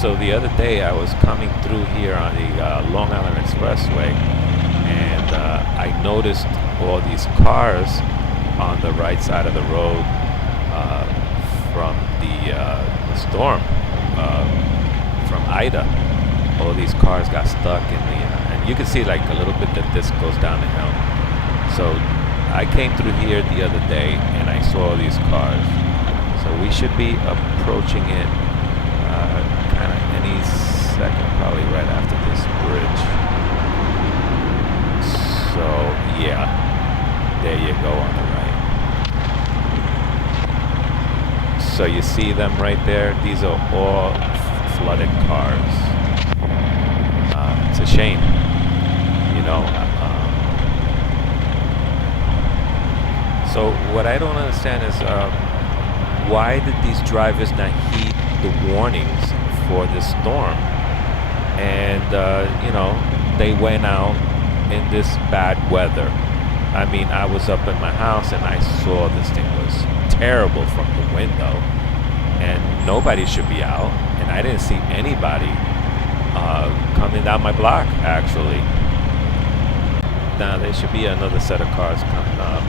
So the other day I was coming through here on the Long Island Expressway, and I noticed all these cars on the right side of the road from the storm from Ida. All these cars got stuck in the, and you can see like a little bit that this goes down the hill. So I came through here the other day and I saw these cars. So we should be approaching it kind of any second, probably right after this bridge. So yeah, there you go on the right. So you see them right there? These are all flooded cars. It's a shame, you know. So what I don't understand is why did these drivers not heed the warnings for this storm? And you know, they went out in this bad weather. I mean, I was up in my house and I saw this thing was terrible from the window, and nobody should be out, and I didn't see anybody coming down my block, actually. Now there should be another set of cars coming up.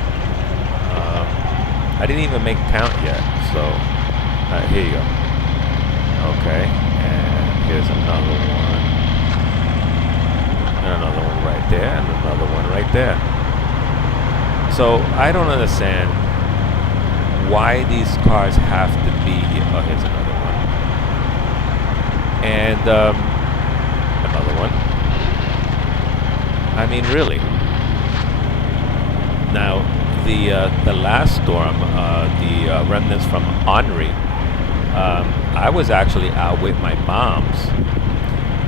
I didn't even make a count yet, so here you go. Okay, and here's another one, and another one right there, and another one right there. So I don't understand why these cars have to be here. Oh, here's another one, and another one. I mean, really. Now, the last storm, the remnants from Henri, I was actually out with my moms,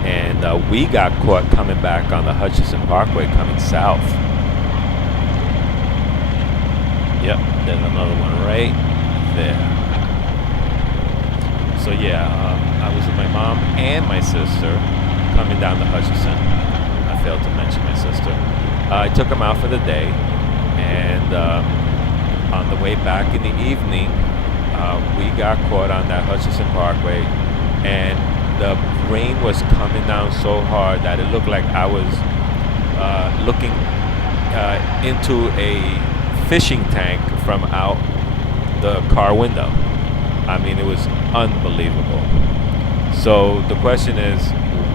and we got caught coming back on the Hutchinson Parkway coming south. Yep, there's another one right there. So yeah, I was with my mom and my sister coming down the Hutchinson. I failed to mention my sister. I took them out for the day, and on the way back in the evening, we got caught on that Hutchinson Parkway, and the rain was coming down so hard that it looked like I was looking into a fishing tank from out the car window. I mean, it was unbelievable. So the question is,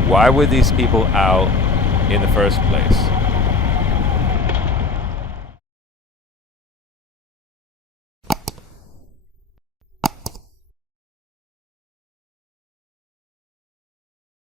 why were these people out in the first place?